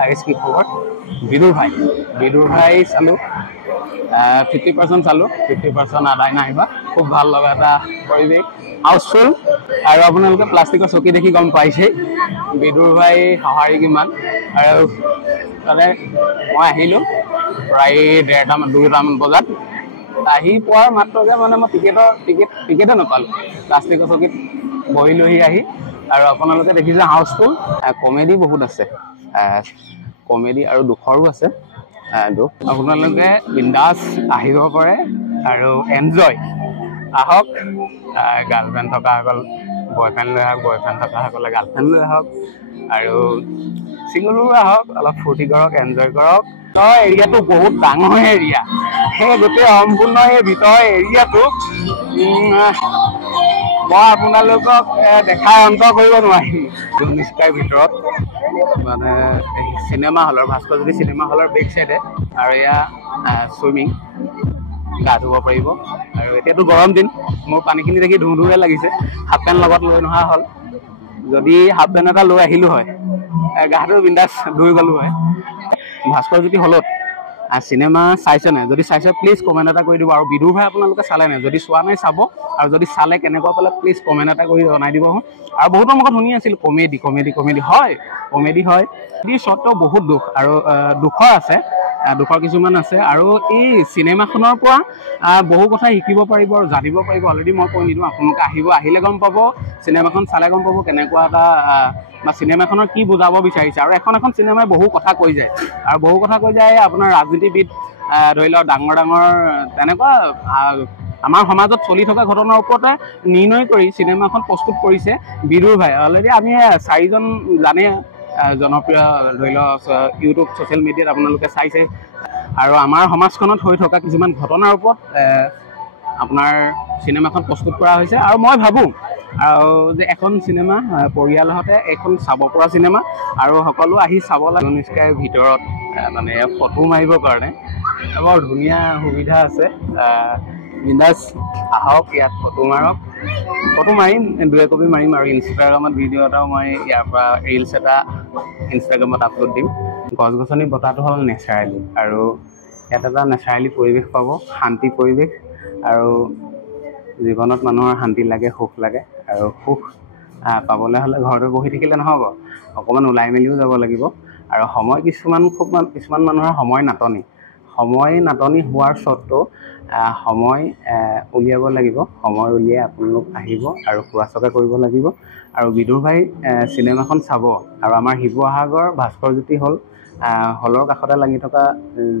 হাইছ কি খবৰ বিদুৰ ভাই চালোঁ 50% চালোঁ 50% আদায় নাইবা খুব ভাল লগা এটা পৰিৱেশ হাউচফুল আৰু আপোনালোকে প্লাষ্টিকৰ চকী দেখি গম পাইছেই বিদুৰ ভাই সঁহাৰি কিমান আৰু তাতে মই আহিলোঁ প্ৰায় 2টামান বজাত আহি পোৱাৰ মাত্ৰকে মানে মই টিকেটে নাপালোঁ প্লাষ্টিকৰ চকীত বহিলোহি আহি আৰু আপোনালোকে দেখিছে হাউচফুল কমেডি বহুত আছে কমেডি আৰু দুখৰো আছে দুখ আপোনালোকে বিন্দাছ আহিব পাৰে আৰু এনজয় আহক গাৰ্লফ্ৰেণ্ড থকাসকল বয়ফ্ৰেণ্ড লৈ আহক বয়ফ্ৰেণ্ড থকাসকলে গাৰ্লফ্ৰেণ্ড লৈ আহক আৰু ছিংগলো আহক অলপ ফূৰ্তি কৰক এনজয় কৰক এৰিয়াটো বহুত ডাঙৰ এৰিয়া সেই গোটেই সম্পূৰ্ণ এই ভিতৰৰ এৰিয়াটো মই আপোনালোকক দেখাই অন্ত কৰিব নোৱাৰিম জুনস্কাইৰ ভিতৰত মানে চিনেমা হলৰ ভাস্কৰজ্যোতি চিনেমা হলৰ বেক চাইডে আৰু এয়া চুইমিং গা ধুব পাৰিব আৰু এতিয়াতো গৰম দিন মোৰ পানীখিনি দেখি ধুহে লাগিছে হাফ পেণ্ট লগত লৈ নহা হ'ল যদি হাফ পেণ্ট এটা লৈ আহিলোঁ হয় গাটো বিন্দাছ ধুই গ'লোঁ হয় ভাস্কৰজ্যোতি হলত চিনেমা চাইছে নাই যদি চাইছে প্লিজ কমেণ্ট এটা কৰি দিব আৰু বিদুৰ ভাই আপোনালোকে চালে নাই যদি চোৱা নাই চাব আৰু যদি চালে কেনেকুৱা পালে প্লিজ কমেণ্ট এটা কৰি জনাই দিব আৰু বহুতৰ মুখত শুনি আছিল কমেডি হয় কমেডি হয় স্বত্তেও বহুত দুখ আৰু দুখৰ কিছুমান আছে আৰু এই চিনেমাখনৰ পৰা বহু কথা শিকিব পাৰিব আৰু জানিব পাৰিব অলৰেডি মই কৈ নিদিওঁ আপোনালোকে আহিলে গম পাব চিনেমাখন চালে গম পাব কেনেকুৱা এটা বা চিনেমাখনৰ কি বুজাব বিচাৰিছে আৰু এখন চিনেমাই বহু কথা কৈ যায় আৰু বহু কথা কৈ যায় আপোনাৰ ৰাজনীতিবিদ ধৰি লওক ডাঙৰ তেনেকুৱা আমাৰ সমাজত চলি থকা ঘটনাৰ ওপৰতে নিৰ্ণয় কৰি চিনেমাখন প্ৰস্তুত কৰিছে বিদুৰ ভাই অলৰেডি আমি 4জন জানে জনপ্ৰিয় ধৰি লওক ইউটিউব ছ'চিয়েল মিডিয়াত আপোনালোকে চাইছে আৰু আমাৰ সমাজখনত হৈ থকা কিছুমান ঘটনাৰ ওপৰত আপোনাৰ চিনেমাখন প্ৰস্তুত কৰা হৈছে আৰু মই ভাবোঁ আৰু যে এখন চিনেমা পৰিয়ালহঁতে এখন চাব পৰা চিনেমা আৰু সকলো আহি চাব লাগে জুনস্কাইৰ ভিতৰত মানে ফটো মাৰিবৰ কাৰণে বৰ ধুনীয়া সুবিধা আছে বিন্দাছ আহক ইয়াত ফটো মাৰক ফটো মাৰিম 2 কপি মাৰিম আৰু ইনষ্টাগ্ৰামত ভিডিঅ' এটাও মই ইয়াৰ পৰা ৰিলছ এটা ইনষ্টাগ্ৰামত আপলোড দিম গছ গছনি বতাহটো হ'ল নেচাৰেলি আৰু ইয়াত এটা নেচাৰেলি পৰিৱেশ পাব শান্তি পৰিৱেশ আৰু জীৱনত মানুহৰ শান্তি লাগে সুখ লাগে আৰু সুখ পাবলৈ হ'লে ঘৰতে বহি থাকিলে নহ'ব অকণমান ওলাই মেলিও যাব লাগিব আৰু সময় কিছুমান মানুহৰ সময় নাটনি হোৱাৰ স্বত্তেও সময় উলিয়াব লাগিব সময় উলিয়াই আপোনালোক আহিব আৰু ফুৰা চকা কৰিব লাগিব আৰু বিদুৰ ভাই চিনেমাখন চাব আৰু আমাৰ শিৱসাগৰ ভাস্কৰজ্যোতি হলৰ কাষতে লাগি থকা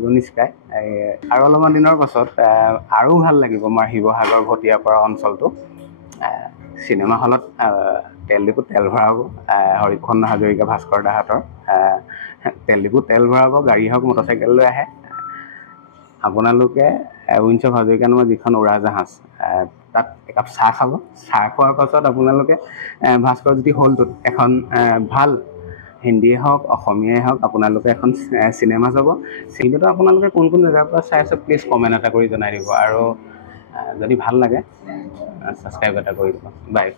জুনস্কাই আৰু অলপমান দিনৰ পাছত আৰু ভাল লাগিব আমাৰ শিৱসাগৰ ভটিয়াপাৰা অঞ্চলটো চিনেমা হলত তেল ডিপুত তেল ভৰাব হৰিচন্দ্ৰ হাজৰিকা ভাস্কৰ দাহঁতৰ তেল ডিপুত তেল ভৰাব গাড়ী হওক মটৰচাইকেল লৈ আহে আপোনালোকে উইন্স অফ হাজৰিকা নামৰ যিখন উৰাজাহাজ তাত একাপ চাহ খাব চাহ খোৱাৰ পাছত আপোনালোকে ভাস্কৰজ্যোতি হলটোত এখন ভাল হিন্দীয়ে হওক অসমীয়াই হওক আপোনালোকে এখন চিনেমা চাব চিনেমাটো আপোনালোকে কোন জেগাৰ পৰা চাই আছে প্লিজ কমেণ্ট এটা কৰি জনাই দিব আৰু যদি ভাল লাগে ছাবস্ক্ৰাইব এটা কৰি দিব বাই